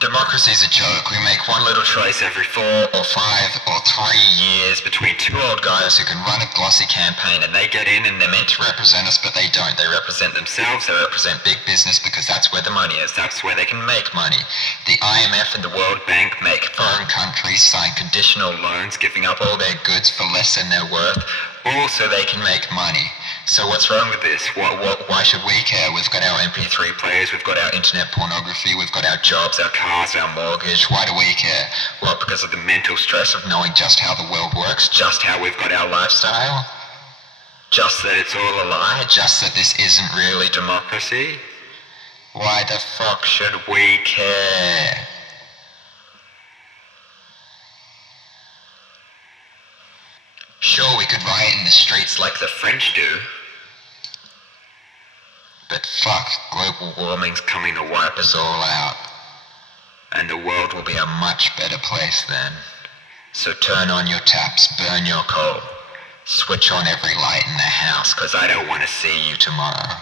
Democracy's a joke. We make one little choice every 4 or 5 or 3 years between two old guys who can run a glossy campaign, and they get in and they're meant to represent us, but they don't. They represent themselves, they represent big business because that's where the money is. That's where they can make money. The IMF and the World Bank make foreign countries sign conditional loans, giving up all their goods for less than their worth, all so they can make money. So what's wrong with this? Why should we care? We've got our MP3 players, we've got our internet pornography, we've got our jobs, our cars, our mortgage. Why do we care? Well, because of the mental stress of knowing just how the world works, just how we've got our lifestyle, just that it's all a lie, just that this isn't really democracy. Why the fuck should we care? Sure, we could riot in the streets like the French do. But fuck, global warming's coming to wipe us all out. And the world will be a much better place then. So turn on your taps, burn your coal. Switch on every light in the house, 'cause I don't want to see you tomorrow.